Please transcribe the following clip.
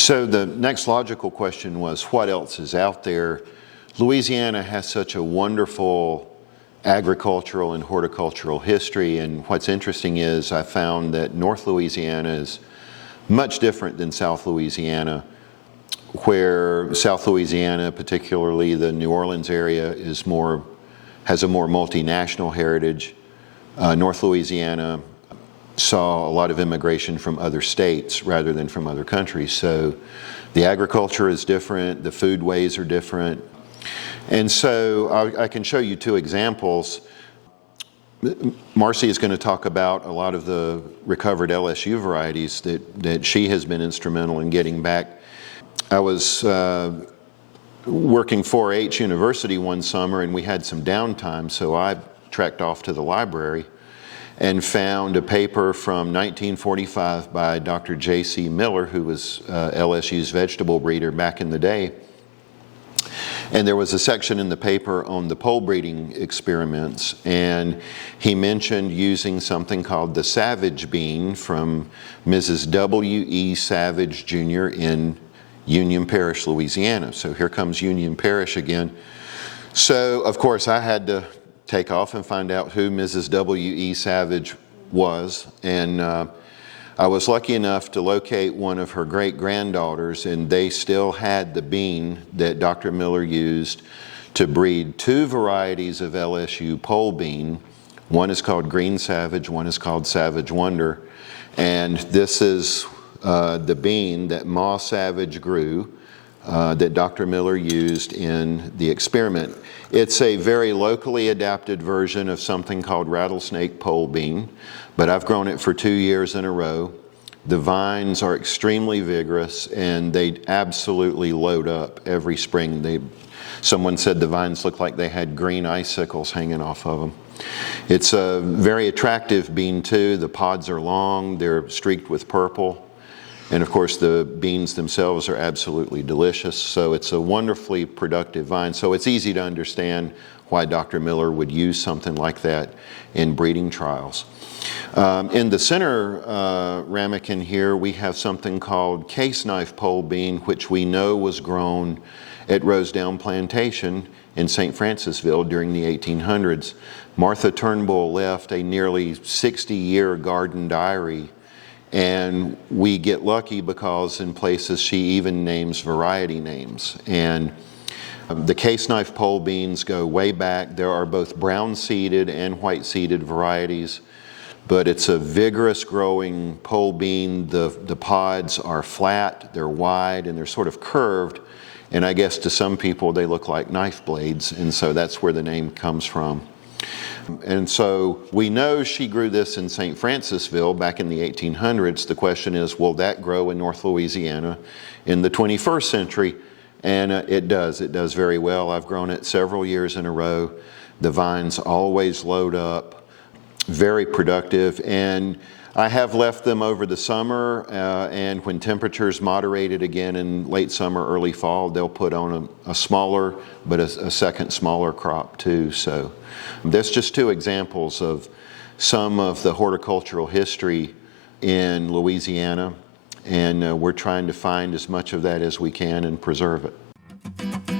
So the next logical question was, what else is out there? Louisiana has such a wonderful agricultural and horticultural history, and what's interesting is I found that North Louisiana is much different than South Louisiana, where South Louisiana, particularly the New Orleans area, has a more multinational heritage. North Louisiana saw a lot of immigration from other states rather than from other countries. So the agriculture is different, the foodways are different. And so I can show you two examples. Marcy is going to talk about a lot of the recovered LSU varieties that she has been instrumental in getting back. I was working 4-H University one summer and we had some downtime, so I trekked off to the library and found a paper from 1945 by Dr. J.C. Miller, who was LSU's vegetable breeder back in the day. And there was a section in the paper on the pole breeding experiments, and he mentioned using something called the Savage bean from Mrs. W.E. Savage Jr. in Union Parish, Louisiana. So here comes Union Parish again. So, of course, I had to take off and find out who Mrs. W.E. Savage was, and I was lucky enough to locate one of her great-granddaughters, and they still had the bean that Dr. Miller used to breed two varieties of LSU pole bean. One is called Green Savage, one is called Savage Wonder, and this is the bean that Ma Savage grew that Dr. Miller used in the experiment. It's a very locally adapted version of something called rattlesnake pole bean, but I've grown it for 2 years in a row. The vines are extremely vigorous and they absolutely load up every spring. Someone said the vines look like they had green icicles hanging off of them. It's a very attractive bean too. The pods are long, they're streaked with purple. And of course the beans themselves are absolutely delicious. So it's a wonderfully productive vine. So it's easy to understand why Dr. Miller would use something like that in breeding trials. In the center ramekin here, we have something called case knife pole bean, which we know was grown at Rosedown Plantation in St. Francisville during the 1800s. Martha Turnbull left a nearly 60-year garden diary, and we get lucky because in places she even names variety names. And the case knife pole beans go way back. There are both brown seeded and white seeded varieties, but it's a vigorous growing pole bean. The pods are flat, they're wide, and they're sort of curved. And I guess to some people they look like knife blades, and so that's where the name comes from. And so we know she grew this in St. Francisville back in the 1800s. The question is, will that grow in North Louisiana in the 21st century? And it does very well. I've grown it several years in a row. The vines always load up, very productive. And I have left them over the summer, and when temperatures moderated again in late summer, early fall, they'll put on a smaller, but a second smaller crop too. So that's just two examples of some of the horticultural history in Louisiana. And we're trying to find as much of that as we can and preserve it.